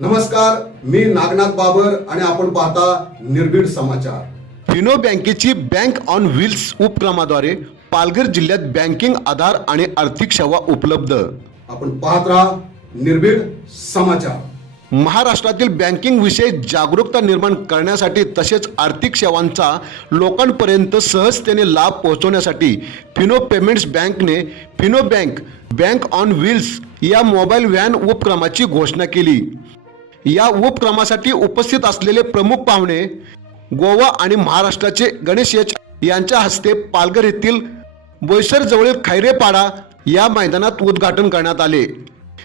नमस्कार मी नागनाथ बाबर आणि आपण पाहता निर्भीड समाचार. फिनो बँकेची बँक ऑन व्हील्स उपक्रमाद्वारे पालघर जिल्ह्यात बँकिंग आधार आणि आर्थिक सेवा उपलब्ध. आपण पाहत राहा निर्भीड समाचार. महाराष्ट्रातील बँकिंग विषयी जागरूकता निर्माण करण्यासाठी तसेच आर्थिक सेवांचा लोकांपर्यंत सहजतेने लाभ पोहोचवण्यासाठी Fino payments बँकने Fino bank bank on wheels या मोबाईल व्हॅन उपक्रमाची घोषणा केली. या उपक्रमासाठी उपस्थित असलेले प्रमुख पाहुणे गोवा आणि महाराष्ट्राचे गणेश यच यांच्या हस्ते पालघर येथील बोईसर जवळील खैरेपाडा या मैदानात उद्घाटन करण्यात आले.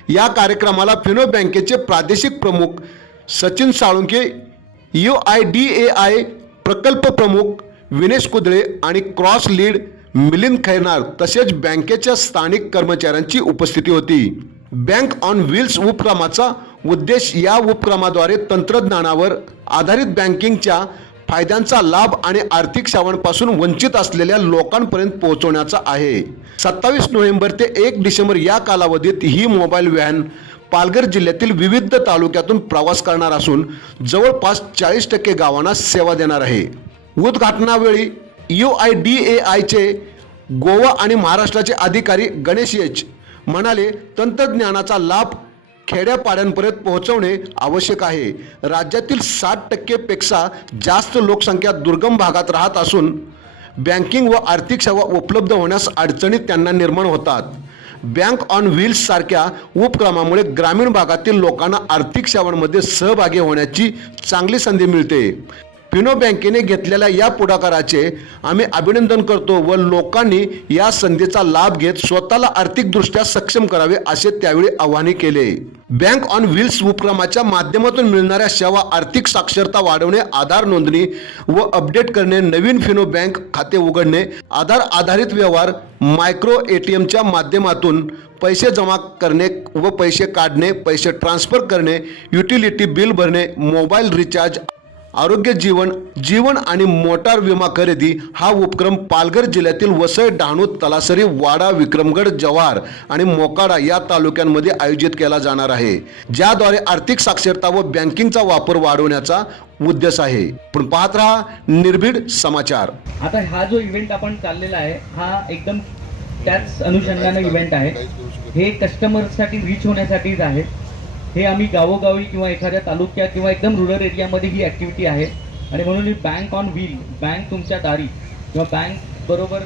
या कार्यक्रमाला फिनो बँकेचे प्रादेशिक प्रमुख Sachin Salunke U I D A I प्रकल्प प्रमुख विनेश कुदळे आणि क्रॉस लीड मिलिंद खैरनार तसेच बँकेच्या स्थानिक कर्मचाऱ्यांची उपस्थिती होती. बँक ऑन व्हील्स उपक्रमाचा उद्देश या उपक्रमाद्वारे तंत्रज्ञानावर आधारित बँकिंगच्या फायद्यांचा लाभ आणि आर्थिक सेवांपासून वंचित असलेल्या लोकांपर्यंत पोहोचवण्याचा आहे. सत्तावीस नोव्हेंबर ते एक डिसेंबर या कालावधीत ही मोबाईल व्हॅन पालघर जिल्ह्यातील विविध तालुक्यातून प्रवास करणार असून जवळपास चाळीस टक्के गावांना सेवा देणार आहे. उद्घाटनावेळी यू आय डी ए आयचे गोवा आणि महाराष्ट्राचे अधिकारी गणेश एच म्हणाले तंत्रज्ञानाचा लाभ खेड्यापाड्यांपर्यंत पोहोचवणे आवश्यक आहे. राज्यातील साठ टक्केपेक्षा जास्त लोकसंख्या दुर्गम भागात राहत असून बँकिंग व आर्थिक सेवा उपलब्ध होण्यास अडचणी त्यांना निर्माण होतात. बँक ऑन व्हील्स सारख्या उपक्रमामुळे ग्रामीण भागातील लोकांना आर्थिक सेवांमध्ये सहभागी होण्याची चांगली संधी मिळते. फिनो बँकेने घेतलेल्या या पुढाकाराचे आम्ही अभिनंदन करतो व लोकांनी या संधीचा लाभ घेत स्वतःला आर्थिकदृष्ट्या सक्षम करावे असे त्यावेळी आवाहन केले. बँक ऑन व्हील्स उपक्रमाच्या माध्यमातून मिळणाऱ्या सेवा आर्थिक साक्षरता वाढवणे आधार नोंदणी व अपडेट करणे नवीन फिनो बँक खाते उघडणे आधार आधारित व्यवहार मायक्रो ए टी एमच्या माध्यमातून पैसे जमा करणे व पैसे काढणे पैसे ट्रान्सफर करणे युटिलिटी बिल भरणे मोबाईल रिचार्ज आरोग्य जीवन जीवन आणि मोटार विमा खरेदी हा उपक्रम पालघर जिल्ह्यातील वसई डहाणू तलासरी वाडा विक्रमगड जव्हार आणि मोकाडा या तालुक्यांमध्ये आयोजित केला जाणार आहे. ज्याद्वारे आर्थिक साक्षरता व बँकिंगचा वापर वाढवण्याचा उद्देश आहे. पण पाहत राहा निर्भीड समाचार. आता हा जो इव्हेंट आपण चाललेला आहे हा एकदम त्याच अनुषंगाने इव्हेंट आहे. हे कस्टमरसाठी रीच होण्यासाठीच आहे. हे आम्ही गावोगावी किंवा एखाद्या तालुक्यात किंवा एकदम रुरल एरियामध्ये ही ॲक्टिव्हिटी आहे. आणि म्हणून ही बँक ऑन व्हील बँक तुमच्या दारी किंवा बँक बरोबर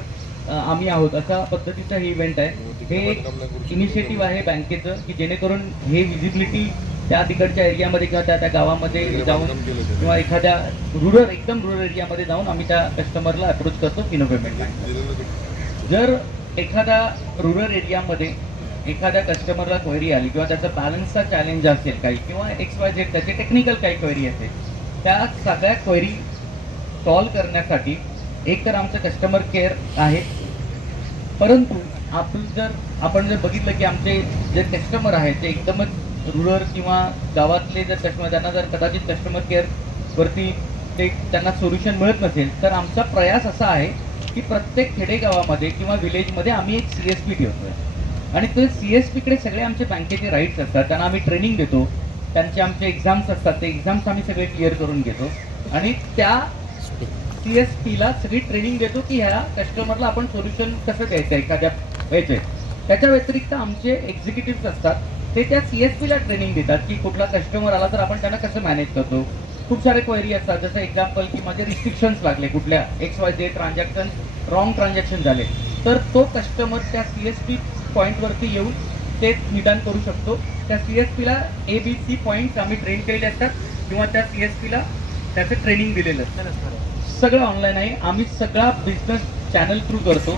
आम्ही आहोत अशा पद्धतीचं हे इव्हेंट आहे. हे एक इनिशिएटिव्ह आहे बँकेचं की जेणेकरून हे विजिबिलिटी त्या तिकडच्या एरियामध्ये किंवा त्या त्या गावामध्ये जाऊन किंवा एखाद्या रुरल एकदम रुरल एरियामध्ये जाऊन आम्ही त्या कस्टमरला अप्रोच करतो फिनो पेमेंट बँक जर एखाद्या रुरल एरियामध्ये एखाद्या कस्टमरला क्वेरी आली किंवा त्याचा बॅलन्सचा चॅलेंज असेल काही किंवा एक्स वाय झेड त्याचे टेक्निकल काही क्वेरी असेल त्या सगळ्या क्वेरी सॉल्व करण्यासाठी एक तर आमचं कस्टमर केअर आहे. परंतु आपण जर आपण जर बघितलं की आमचे जे कस्टमर आहेत ते एकदमच रुरल किंवा गावातले जर कस्टमर त्यांना जर कदाचित कस्टमर केअर वरती ते त्यांना सोल्युशन मिळत नसेल तर आमचा प्रयास असा आहे की प्रत्येक खेडेगावामध्ये किंवा विलेजमध्ये आम्ही एक सी एस पी ठेवतोय. आणि ते सी एस पीकडे सगळे आमचे बँकेचे राईट्स असतात. त्यांना आम्ही ट्रेनिंग देतो. त्यांचे आमचे एक्झाम्स असतात. ते एक्झाम्स आम्ही सगळे क्लिअर करून घेतो. आणि त्या सी एस पीला सगळी ट्रेनिंग देतो की ह्या कस्टमरला आपण सोल्युशन कसं द्यायचं एखाद्या याचे. त्याच्या व्यतिरिक्त आमचे एक्झिक्युटिव्ह असतात. ते त्या सी एस पीला ट्रेनिंग देतात की कुठला कस्टमर आला तर आपण त्यांना कसं मॅनेज करतो? खूप सारे क्वेरी असतात. जसं एक्झाम्पल की माझे रिस्ट्रिक्शन्स लागले. कुठल्या एक्स वाय जे ट्रान्झॅक्शन रॉंग ट्रान्झॅक्शन झाले. तर तो कस्टमर त्या सी एस पी पॉईंटवरती येऊन ते निदान करू शकतो. त्या सी एस पीला ए बी सी पॉईंट्स आम्ही ट्रेन केलेले असतात. किंवा त्या सी एस पीला त्याचं ट्रेनिंग दिलेलं असतं. सगळं ऑनलाईन आहे. आम्ही सगळा बिझनेस चॅनल थ्रू करतो.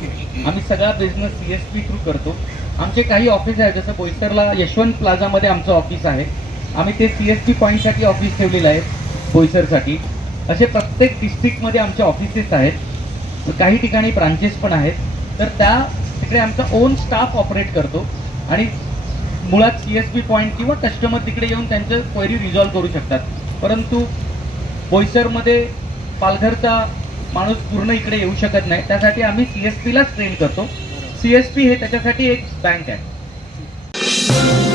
आम्ही सगळा business C S P through करतो. आमचे काही ऑफिस आहे. जसं बोईसरला यशवंत प्लाझामध्ये आमचं ऑफिस आहे. आम्ही ते सी एस पी पॉईंटसाठी ऑफिस ठेवलेलं आहे. बोईसरसाठी असे प्रत्येक डिस्ट्रिक्टमध्ये आमचे ऑफिसेस आहेत. काही ठिकाणी ब्रांचेस पण आहेत. तर त्या तिकडे आमचा ओन स्टाफ ऑपरेट करतो आणि मुळात सी एस बी पॉईंट किंवा कस्टमर तिकडे येऊन त्यांचं क्वेरी रिझॉल्व्ह करू शकतात. परंतु बोईसरमध्ये पालघरचा माणूस पूर्ण इकडे येऊ शकत नाही. त्यासाठी आम्ही सी एस पीलाच ट्रेन करतो. सी एस पी हे त्याच्यासाठी एक बँक आहे.